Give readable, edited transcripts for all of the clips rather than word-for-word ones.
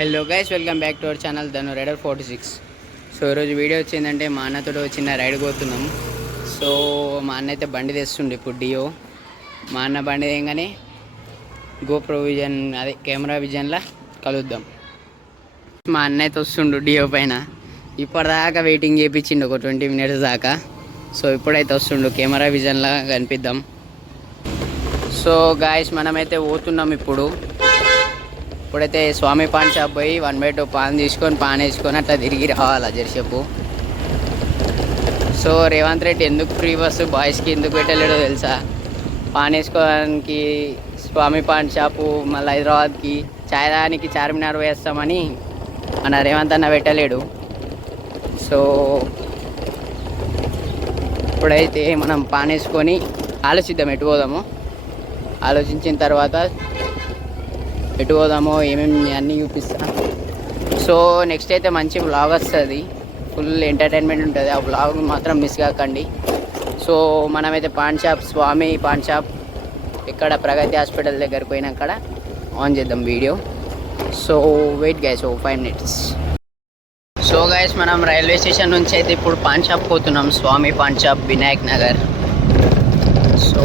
Hello guys, welcome back to our channel Dhanu rider 46. So ఈరోజు video వచ్చిందంటే మా అన్నతో చిన్న రైడ్ పోతున్నాం. సో మా అన్న అయితే బండి తెస్తుండే ఇప్పుడు డియో. మా అన్న బండి తెగానే గోప్రో విజన్ అదే కెమెరా విజన్లా కలుద్దాం. మా అన్న అయితే వస్తుండు డియో పైన. ఇప్పటిదాకా వెయిటింగ్ చేయించిండు ఒక 20 minutes దాకా. సో ఇప్పుడైతే వస్తుండు కెమెరా విజన్లా కనిపిద్దాం. సో గాయస్ మనమైతే పోతున్నాం ఇప్పుడైతే స్వామి పాన్ షాప్ పోయి 1/2 పాన్ తీసుకొని పాన్ వేసుకొని అట్లా తిరిగి రావాలి జెర్సేపు. సో రేవంత్ రెడ్డి ఎందుకు ఫ్రీ బస్సు బాయ్స్కి ఎందుకు పెట్టలేడో తెలుసా? పాన్ వేసుకోవడానికి స్వామి పాన్ షాపు మళ్ళీ హైదరాబాద్కి చాయ్ దానికి చార్మినార్ వేస్తామని మన రేవంత్ అన్న పెట్టలేడు. సో ఇప్పుడైతే మనం పాన్ వేసుకొని ఆలోచిద్దాం ఎటు పోదాము. ఆలోచించిన తర్వాత ఎటు పోదామో ఏమేమి అన్నీ చూపిస్తా. సో నెక్స్ట్ అయితే మంచి వ్లాగ్ వస్తుంది, ఫుల్ ఎంటర్టైన్మెంట్ ఉంటుంది. ఆ వ్లాగ్ మాత్రం మిస్ కాకండి. సో మనమైతే pan shop Swami pan shop ఇక్కడ ప్రగతి హాస్పిటల్ దగ్గర పోయినాక ఆన్ చేద్దాం వీడియో. So wait guys, 5 minutes. So guys మనం రైల్వే స్టేషన్ నుంచి అయితే ఇప్పుడు పాన్ షాప్ పోతున్నాం, Swami pan shop Vinayak Nagar. So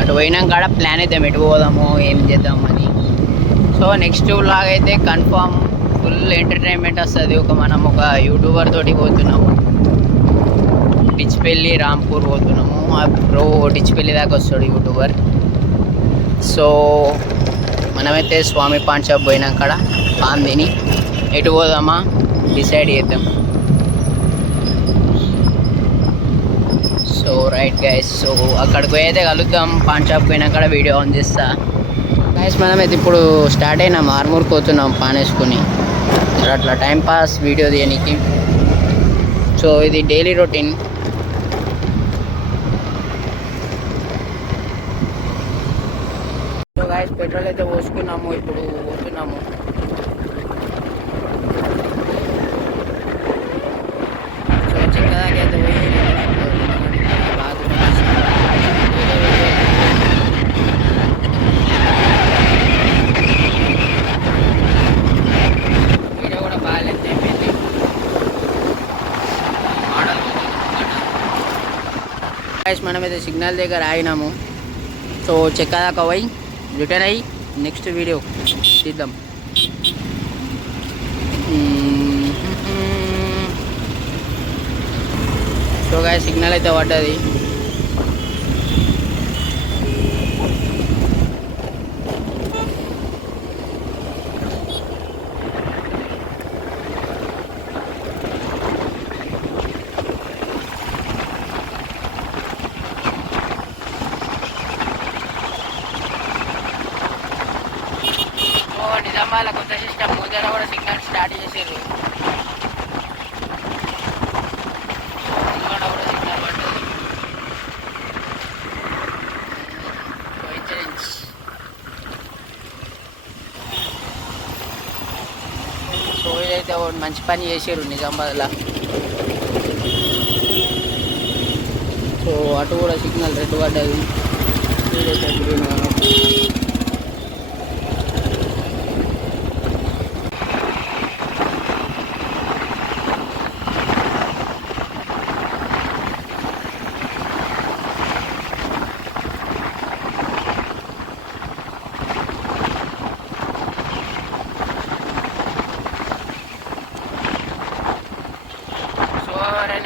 అటు పోయినాక ప్లాన్ అయితే ఎటు పోదామో ఏం చేద్దామని. సో నెక్స్ట్ వ్లాగ్ అయితే కన్ఫామ్ ఫుల్ ఎంటర్టైన్మెంట్ వస్తుంది. మనం ఒక యూట్యూబర్ తోటి పోతున్నాము, డిచ్పల్లి రాంపూర్ పోతున్నాము. ఆ బ్రో డిచ్పల్లి దాకా వస్తాడు యూట్యూబర్. సో మనమైతే స్వామి పాన్ షాప్ పోయినాక పాన్ తిని ఎటు పోదామా డిసైడ్ చేద్దాం. సో రైట్ గైస్, సో అక్కడికి పోయి అయితే కలుద్దాం. పాన్ షాప్ పోయినాక వీడియో ఆన్ చేస్తా. గైస్ మనమైతే ఇప్పుడు స్టార్ట్ అయినాం, ఆర్మూర్ పోతున్నాం పాన్ వేసుకొని అట్లా టైంపాస్ వీడియో తీయడానికి. సో ఇది daily routine. So guys petrol అయితే పోసుకున్నాము, ఇప్పుడు పోతున్నాము. సో చిన్నదాకైతే పోయి మనమైతే సిగ్నల్ దగ్గర ఆగినాము. సో చెక్క దాకా పోయి రిటర్న్ అయ్యి నెక్స్ట్ వీడియో తీద్దాం. సో గాయస్ సిగ్నల్ అయితే పడ్డది. నిజామాబాద్లో కొత్త సిస్టమ్ ముందర కూడా సిగ్నల్ స్టార్ట్ చేసారు. కూడా సిగ్నల్ పడుతుంది. సో ఇదైతే మంచి పని చేసారు నిజామాబాద్లో. సో అటు కూడా సిగ్నల్ రెడ్ పడ్డది, ఇదైతే గ్రీన్.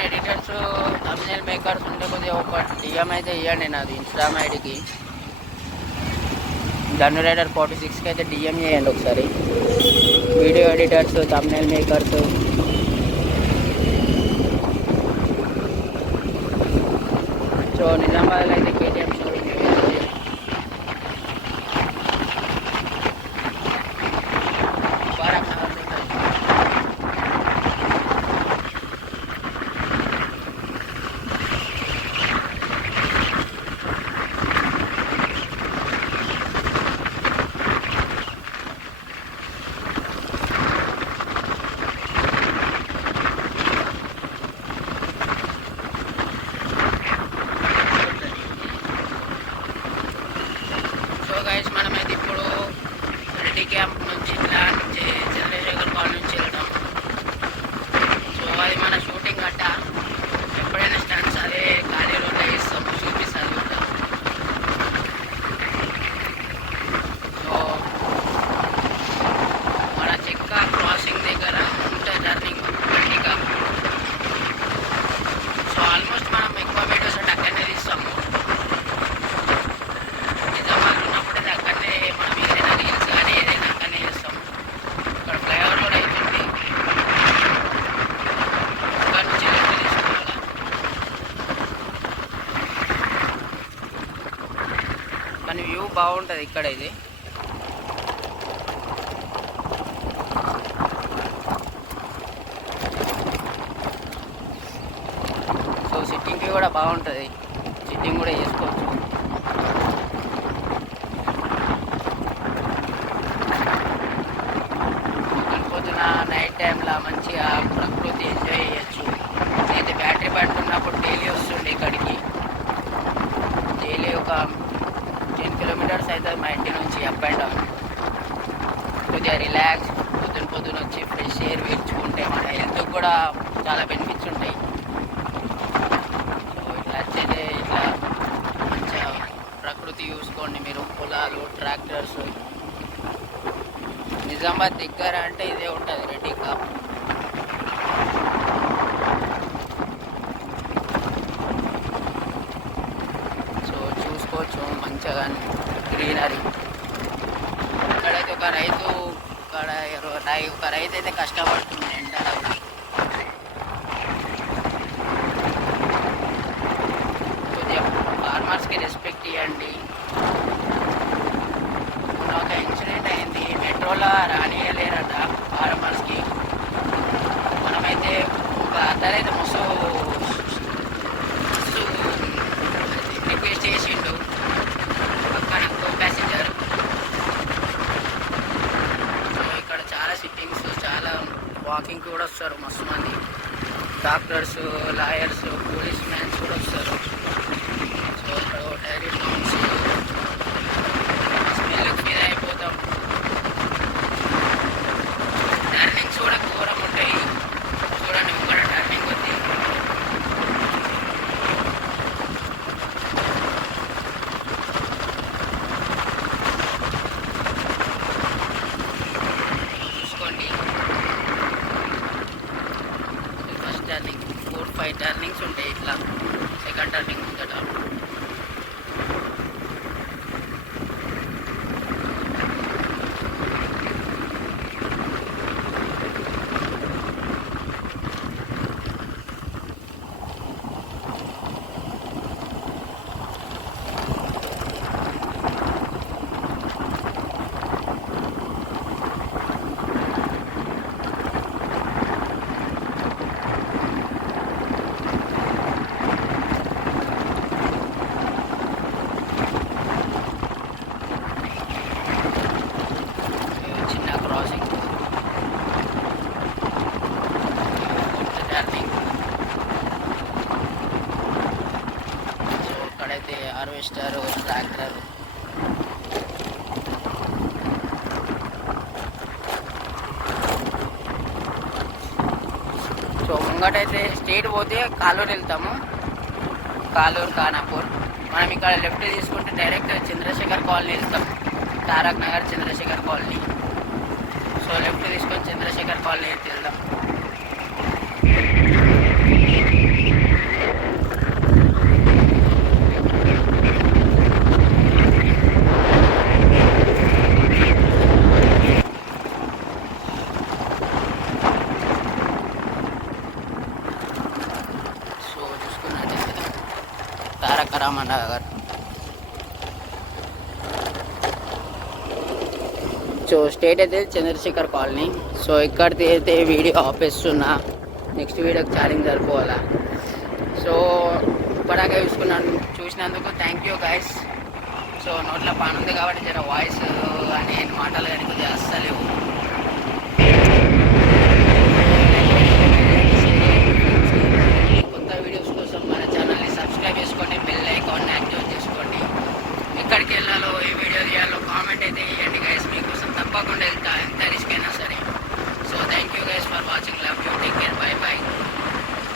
ఎడిటర్స్ thumbnail మేకర్స్ ఉంటే కొద్దిగా ఒక డిఎం అయితే ఇవ్వండి నాది ఇన్స్టాగ్రామ్ ఐడికి. ధను రైడర్ 46కి అయితే డిఎం చేయండి ఒకసారి. Video editors, thumbnail makers. So నిజామాబాద్లో అయితే కేటీఎం షోరూమ్ ఇక్కడ ఫ్లైఓవర్ కూడా అవుతుంది. ఇక్కడ నుంచి లెఫ్ట్ తీసుకోవాలా. కానీ వ్యూ బాగుంటుంది ఇక్కడ. ఇది సో సిట్టింగ్కి కూడా బాగుంటుంది, సిట్టింగ్ కూడా చేసుకోవచ్చు. పొద్దున నైట్ టైంలో మంచిగా ప్రకృతి ఎంజాయ్ చేయొచ్చు. అయితే బ్యాటరీ బండి ఉన్నప్పుడు డైలీ వస్తుండే ఇక్కడికి. డైలీ ఒక 10 కిలోమీటర్స్ అవుతుంది మా ఇంటి నుంచి అప్ అండ్ డౌన్. కొద్దిగా రిలాక్స్, పొద్దున వచ్చి ఫ్రెష్ ఎయిర్ పీల్చుకుంటే మన హెల్త్కి కూడా చాలా బెనిఫిట్స్ ఉంటాయి. సో ఇట్లా వచ్చేది ఇట్లా మంచిగా ప్రకృతి చూసుకోండి మీరు. పొలాలు, ట్రాక్టర్స్. నిజామాబాద్ దగ్గర అంటే ఇదే ఉంటుంది, రెడ్డి కాప్. సో చూసుకోవచ్చు మంచిగా గ్రీనరీ. ఇక్కడైతే ఒక రైతు అయితే కష్టపడుతుంది ఎండలో. కొద్దిగా ఫార్మర్స్కి రెస్పెక్ట్ ఇవ్వండి. ఒక ఇన్సిడెంట్ అయింది, మెట్రోలో రానియలేరట ఫార్మర్స్కి. మనమైతే ఒక అతనైతే మస్తు రిక్వెస్ట్ చేసిండు పక్కన ఇంకో ప్యాసింజర్. సో ఇక్కడ చాలా సిట్టింగ్స్, చాలా వాకింగ్కి కూడా వస్తారు మస్తు మంది. డాక్టర్స్, లాయర్స్, పోలీస్ మ్యాన్స్ కూడా వస్తారు. సో ఇక్కడ డైరీ ఫార్మ్స్ స్మెల్కి ఫీల్ అయిపోతాం. టర్నింగ్స్ కూడా ఘోరం ఉంటాయి. చూడండి ఇక్కడ టర్నింగ్ ఉంది. చూసుకోండి, ఫస్ట్ టర్నింగ్ 4-5 టర్నింగ్స్ ఉంటాయి ఇట్లా. సెకండ్ టర్నింగ్ ఉందట. చిన్న క్రాసింగ్ టర్నింగ్. సో ఇక్కడైతే హార్వెస్టర్, ట్రాక్టర్. సో ముంగటైతే స్ట్రైట్ పోతే కాలూరు వెళ్తాము, కాలూరు, ఖానాపూర్. మనం ఇక్కడ లెఫ్ట్ తీసుకుంటే డైరెక్ట్ చంద్రశేఖర్ కాలనీ వెళ్తాం. Tarak Nagar, Chandrashekar colony. So left తీసుకొని చంద్రశేఖర్ కాలనీ అయితే వెళ్దాం. సో చూసుకున్నట్టయితే తారక రామనగర్. సో స్టేట్ అయితే చంద్రశేఖర్ కాలనీ. సో ఇక్కడికి అయితే వీడియో ఆపేస్తున్నా, నెక్స్ట్ వీడియోకి ఛాలెంజ్ జరుపుకోవాలా. సో ఇప్పటిదాకా చూసినందుకు థ్యాంక్ యూ గైస్. సో నోట్లో పాన్ ఉంది కాబట్టి జర వాయిస్ అనే మాటలు కానీ కొద్దిగా అస్సలేవు.